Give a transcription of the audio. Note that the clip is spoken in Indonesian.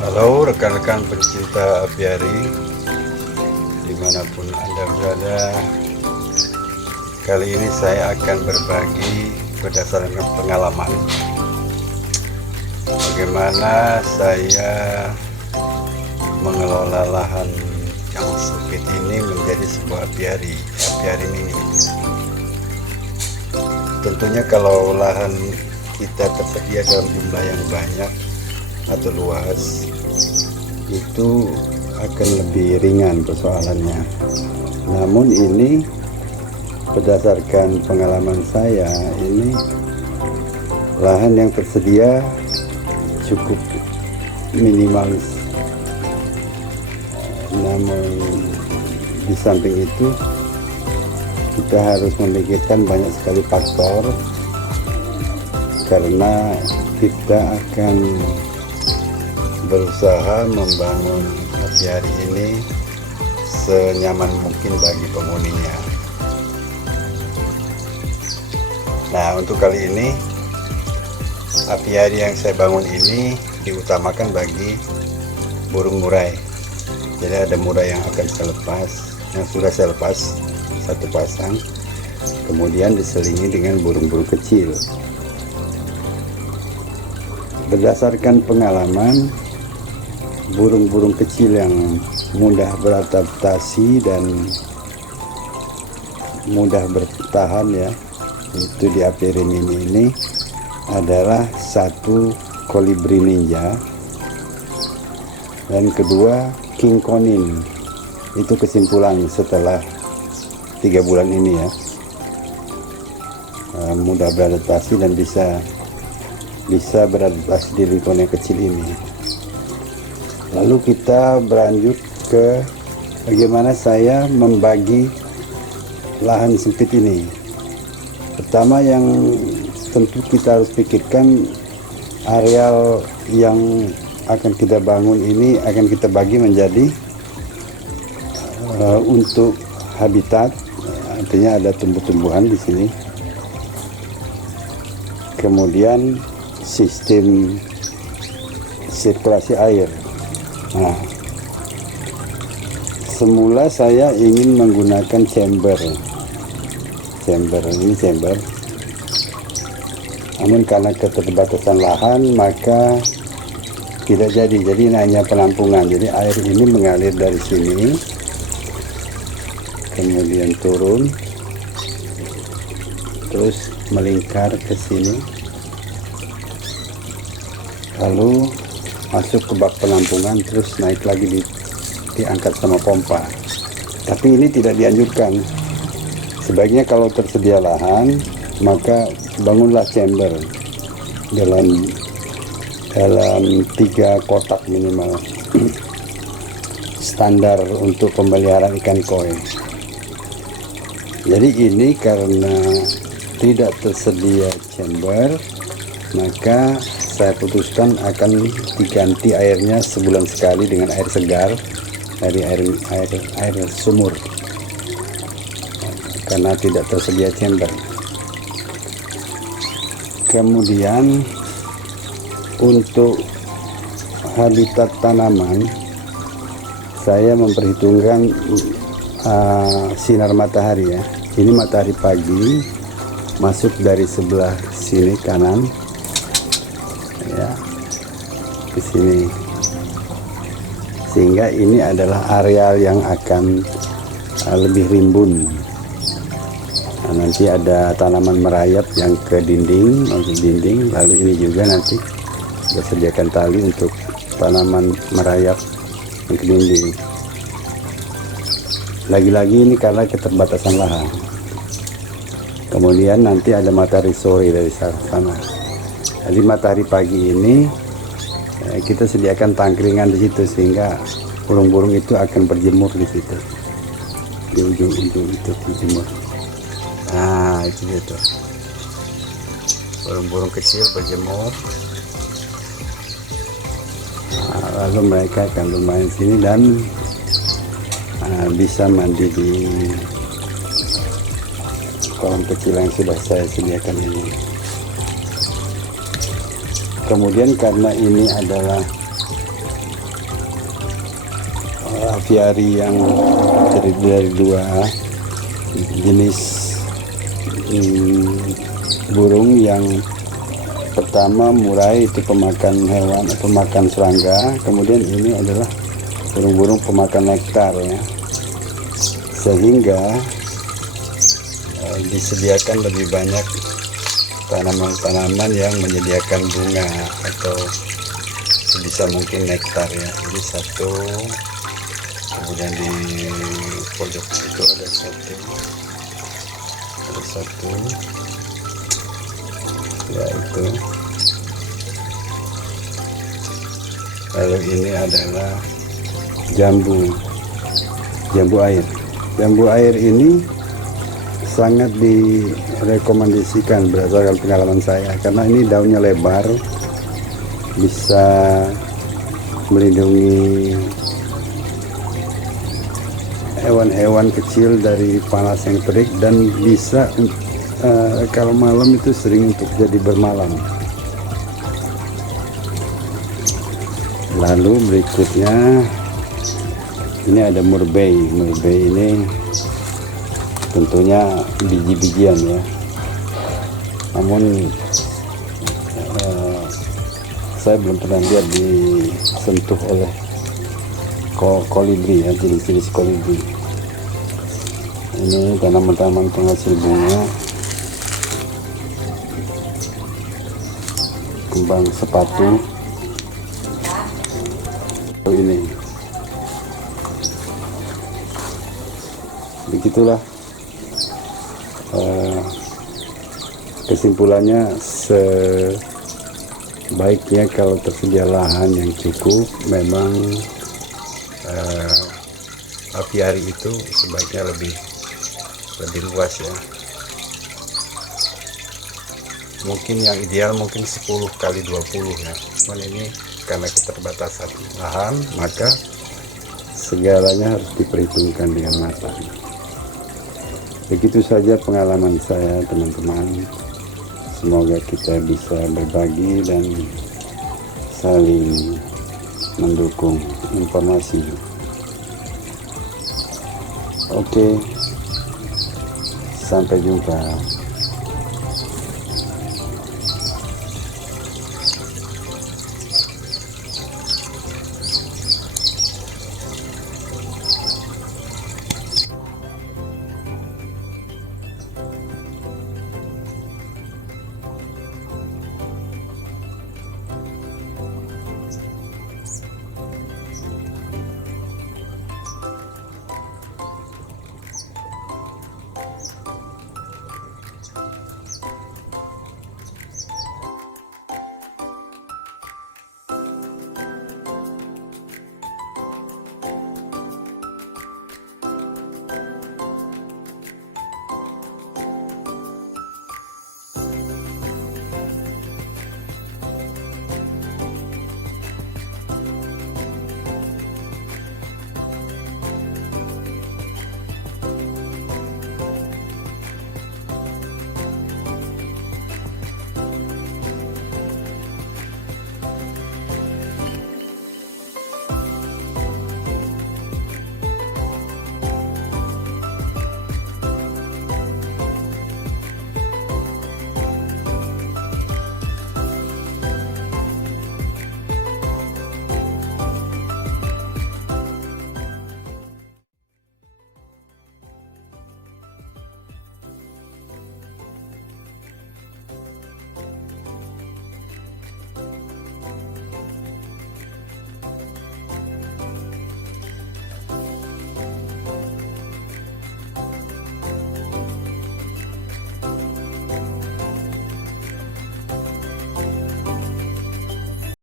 Halo rekan-rekan pencinta apiari dimanapun Anda berada. Kali ini saya akan berbagi berdasarkan pengalaman bagaimana saya mengelola lahan yang sempit ini menjadi sebuah apiari mini. Tentunya kalau lahan kita tersedia dalam jumlah yang banyak atau luas, itu akan lebih ringan persoalannya. Namun ini berdasarkan pengalaman saya, ini lahan yang tersedia cukup minimalis. Namun di samping itu kita harus memikirkan banyak sekali faktor, karena kita akan berusaha membangun apiari ini senyaman mungkin bagi penghuninya. Nah, untuk kali ini apiari yang saya bangun ini diutamakan bagi burung murai. Jadi ada murai yang akan saya lepas, yang sudah saya lepas satu pasang, kemudian diselingi dengan burung-burung kecil. Berdasarkan pengalaman, burung-burung kecil yang mudah beradaptasi dan mudah bertahan ya, itu di apiari mini ini adalah satu kolibri ninja dan kedua king konin. Itu kesimpulan setelah 3 bulan ini ya, mudah beradaptasi dan bisa beradaptasi di lingkungan yang kecil ini. Lalu kita berlanjut ke bagaimana saya membagi lahan sempit ini. Pertama yang tentu kita harus pikirkan, areal yang akan kita bangun ini akan kita bagi menjadi untuk habitat, artinya ada tumbuh-tumbuhan di sini. Kemudian sistem sirkulasi air. Nah, semula saya ingin menggunakan chamber, namun karena keterbatasan lahan maka tidak jadi hanya penampungan. Jadi air ini mengalir dari sini, kemudian turun, terus melingkar ke sini, lalu masuk ke bak penampungan, terus naik lagi diangkat sama pompa. Tapi ini tidak dianjurkan. Sebaiknya kalau tersedia lahan, maka bangunlah chamber dalam 3 kotak minimal standar untuk pemeliharaan ikan koi. Jadi ini karena tidak tersedia chamber, maka saya putuskan akan diganti airnya sebulan sekali dengan air segar dari air sumur, karena tidak tersedia chamber. Kemudian untuk habitat tanaman, saya memperhitungkan sinar matahari ya. Ini matahari pagi masuk dari sebelah sini kanan ya, ke sini, sehingga ini adalah area yang akan lebih rimbun. Nah, nanti ada tanaman merayap yang ke dinding, lalu ini juga nanti kita sediakan tali untuk tanaman merayap yang ke dinding. Lagi-lagi ini karena keterbatasan lahan. Kemudian nanti ada matahari sore dari sana. Jadi matahari pagi ini kita sediakan tangkringan di situ, sehingga burung-burung itu akan berjemur di situ, di ujung-ujung itu berjemur. Nah, itu gitu. Burung-burung kecil berjemur. Nah, lalu mereka akan bermain sini dan bisa mandi di kolam kecil yang sudah saya sediakan ini. Kemudian karena ini adalah aviari yang terdiri dari dua jenis burung. Yang pertama murai itu pemakan hewan, pemakan serangga. Kemudian ini adalah burung-burung pemakan nektar ya, sehingga disediakan lebih banyak tanaman-tanaman yang menyediakan bunga atau sebisa mungkin nektar ya. Ini satu, kemudian di pojok itu ada satu ya itu. Lalu ini adalah jambu air. Jambu air ini sangat direkomendasikan berdasarkan pengalaman saya, karena ini daunnya lebar, bisa melindungi hewan-hewan kecil dari panas yang terik, dan bisa kalau malam itu sering untuk jadi bermalam. Lalu berikutnya ini ada murbei. Murbei ini tentunya biji-bijian ya, namun saya belum pernah lihat disentuh oleh kolibri ya, jenis-jenis kolibri. Ini tanaman-tanaman penghasil bunga, kembang sepatu. Ini begitulah kesimpulannya. Sebaiknya kalau tersedia lahan yang cukup, memang apiari itu sebaiknya lebih luas ya. Mungkin yang ideal mungkin 10 kali 20 ya. Cuman ini karena keterbatasan lahan, maka segalanya harus diperhitungkan dengan matang. Begitu saja pengalaman saya, teman-teman. Semoga kita bisa berbagi dan saling mendukung informasi. Oke, sampai jumpa.